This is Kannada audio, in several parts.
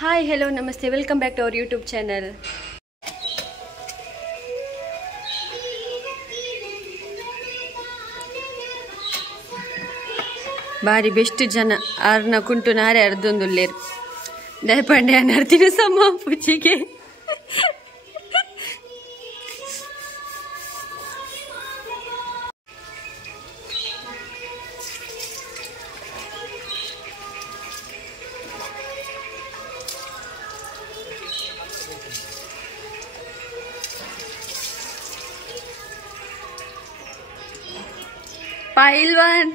Hi, hello, namaste. Welcome back to our YouTube channel. ಬಾರಿ ಬೆಸ್ಟ್ ಜನ ಆರ್ನ ಕುಂಟು ನಾರೆ ಅರ್ಧೊಂದುಲ್ಲೇರು ದಯಪಂಡೆ ಅನರ್ತಿನ ಸಮ ಪೂಜೆಗೆ ಪೈಲ್ವಾನ್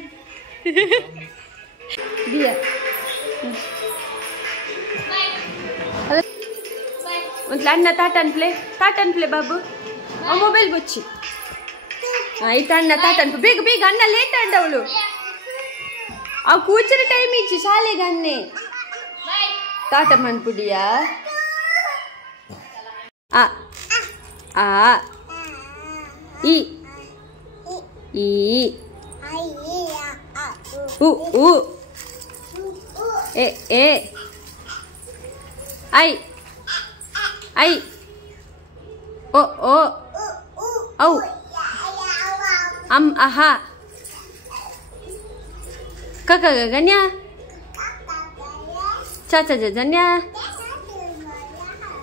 दिया मतलब ताटन प्ले बाबू मोबाइल बुच्ची इतना ताटन बेग बेग अन्न लेट अंडवलु आ कूचर टाइम इच्ची शालेगे अन्ने ताट मनपुडिया आ आ ई ई उ उ ए ए आई आई ओ ओ औ आहा काका गगन्या चाचा जजन्या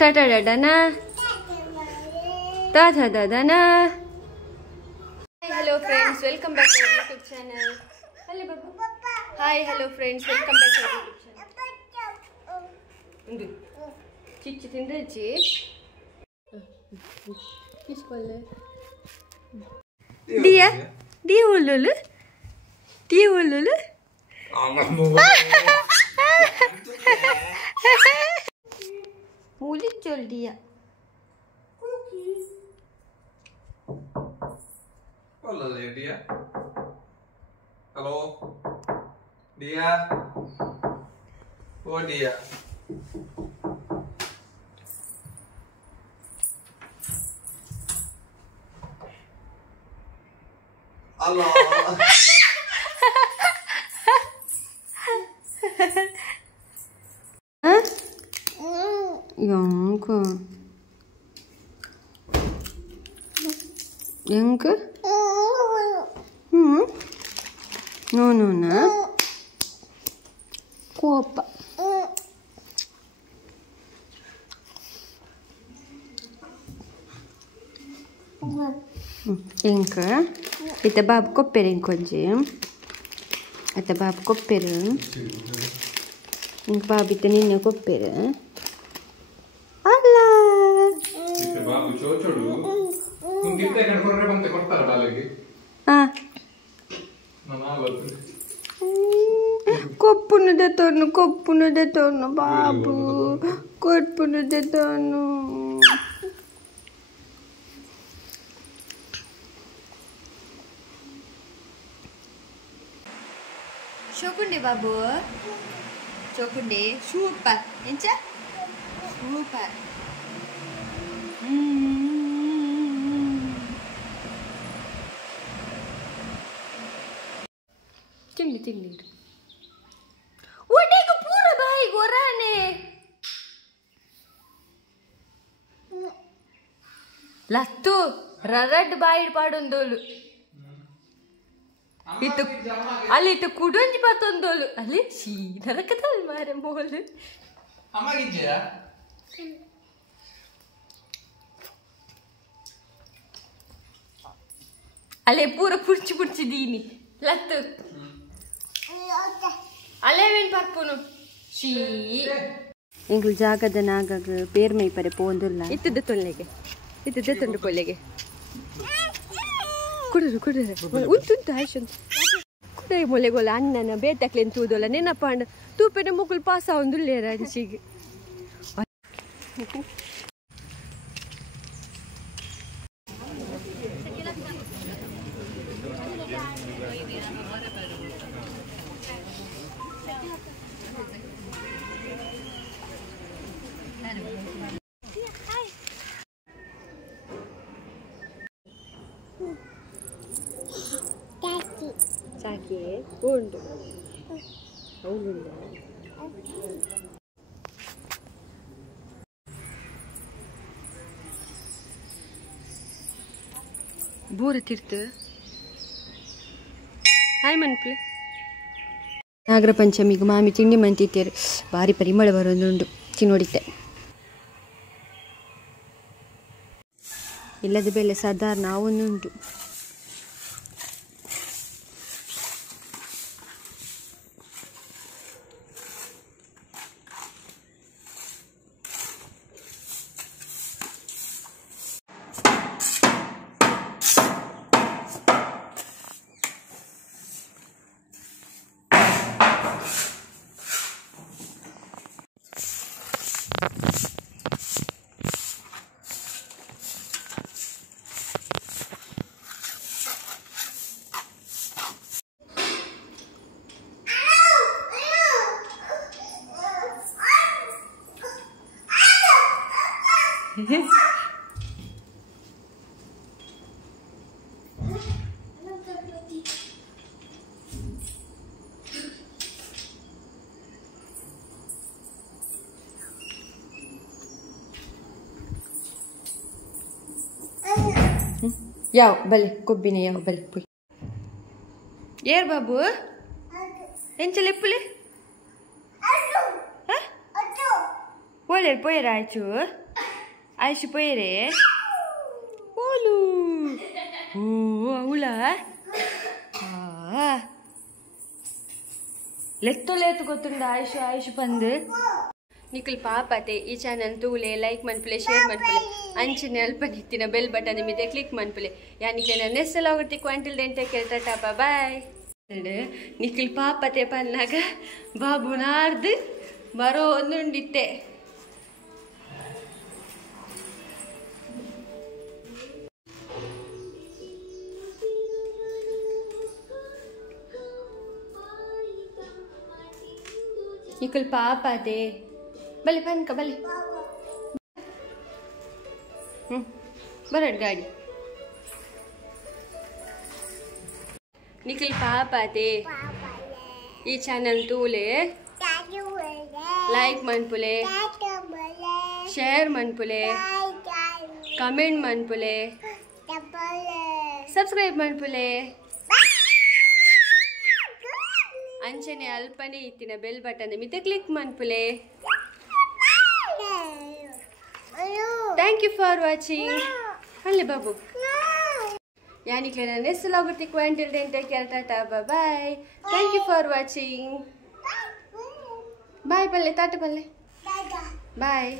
Tata डडना Tatha ददना. Hello friends, welcome back to our YouTube channel. Hello babu. Hi, hello friends, welcome back to our YouTube channel. Undu. Chichi tindachi. Kiskolle. Dia. Dia ululu. Dia ululu. Muli chol dia. Hello there, dear. Hello, dear. Oh dear. Hello. Huh? Yanka. Yanka? No, no, no. Copa. Inka. Ita bab kopperin konji. Ita bab kopperin. Ink bab ita ninna kopperin. Allah. Ita babu chochodu. Kungitte kan korre bante kortara balagi. Ah. Koppunu detorno babu. Koppunu detorno. Chokunde babu. Chokunde super. Encha? Super. Tingli. Udah ke pura baik orane. Lattu rarad baik padondolu. Itu ali itu kudunji patondolu. Ali si narakatal mare molu. Amma gijya? Ali pura purci dini. Lattu. ಅಲ್ಲೇವೇನು ಪರ್ಪುನು ಶೀ ಎಂಗ್ಳು ಜಾಗದ ನಾಗಾಗ ಬೇರ್ಮೈ ಪರೆ ಪೋಂದುಲ್ಲ ಇತ್ತದ ತೊಳ್ಳೆಗೆ ಇತ್ತದ ತಂಡು ಕೊಲ್ಲೆಗೆ ಕುಡರು ಉಂಟುಂಟು ಆಯ್ತು ಕುಡೈ ಮೊಲೆಗೋಲ ಅನ್ನನ ಬೇತಕ್ಲೆನ್ ತೂದೋಲ್ಲ ನೆನಪಂಡ ತೂಪೆನ ಮುಗುಲ್ ಪಾಸ ಒಂದುಲ್ಲೇರ ಅಂಚಿಗೆ ಸಾಕಿ ಉಂಟು ಹೌದು ಬೋರ ತಿರ್ತು ಹಾಯ್ ಮನ್ಪ್ಲೆ ನಾಗರ ಪಂಚಮಿಗೆ ಮಾಮಿ ತಿಂಡಿ ಮಂತಿದ್ದೇರು ಭಾರಿ ಪರಿಮಳ ಬರೋದುಂಡು ತಿನ್ನೋಡಿದ್ದೆ ಇಲ್ಲದ ಬೆಲೆ ಸಾಧಾರಣ ಅವನುಂಟು ಯಾವ ಬಲೆ ಕೊಬ್ಬಿನ ಯಾವ ಬಲೆ ಪುಯ್ ಏರ್ ಬಾಬು ಎಂಚಲೆಪ್ಪುಲೆ ಓಲೇರ್ ಪೋಯರ ಆಯ್ತು ಆಯ್ತು ಪೋಯರೆ ಓಲು ಓ ಅವಳ ಲೆತ್ತೊಲೆತ್ತು ಗೊತ್ತುಂಡ ಆಯುಷು ಆಯುಷು ಬಂದು ನಿಖಿಲ್ ಪಾಪತೆ ಈ ಚಾನಲ್ ತೂಲೆ ಲೈಕ್ ಮನ್ಪುಲೆ ಶೇರ್ ಮನ್ಪುಲೆ ಅಂಚನೆ ಅಲ್ಪ ನಿತ್ತಿನ ಬೆಲ್ ಬಟನ್ ಮೇಲೆ ಕ್ಲಿಕ್ ಮನ್ಪುಲೆ ಯಾನಿಗೆ ನನ್ನ ಹೆಸರು ಹೋಗುತ್ತೆ ಕ್ವಾಂಟಿಲ್ ಡೆಂಟೆ ಕೇಳ್ತಾ ಬಾಯ್ ನಿಖಿಲ್ ಪಾಪತೆ ಪನ್ನಾಗ ಬಾಬು ನಾರ್ದು ಬರೋ ಒಂದುಂಡಿತ್ತೆ ನಿಖಿಲ್ ಪಾಪದೆ ಬಲೆ ಪನ್ಕ ಬಲೆ ಬರಡ್ ಗಾಡಿ ನಿಖಿಲ್ ಪಾಪದೆ ಈ ಚಾನಲ್ ತೂಲೆ ಲೈಕ್ ಮನ್ಪುಲೆ ಶೇರ್ ಮನ್ಪುಲೆ ಕಮೆಂಟ್ ಮನ್ಪುಲೆ ಸಬ್ಸ್ಕ್ರೈಬ್ ಮನ್ಪುಲೆ ಅಂಚನೆ ಅಲ್ಪನೆ ಇತ್ತಿನ ಬೆಲ್ ಬಟನ್ ಮಿತೆ ಕ್ಲಿಕ್ ಮನ್ಪುಲೆ ಥ್ಯಾಂಕ್ ಯು ಫಾರ್ ವಾಚಿಂಗ್ ಅಲ್ಲೇ ಬಾಬು ಯಾನಿಕ್ಲೆ ನನ್ನ ಹೆಸರು ಹೋಗುತ್ತೆ ಕ್ವಾಂಟಿಲ್ ಡೆಂಟೆ ಕೇಳ್ತಾ bye thank you for watching bye ಪಲ್ಲೆ ತಾಟ ಪಲ್ಲೆ ಬಾಯ್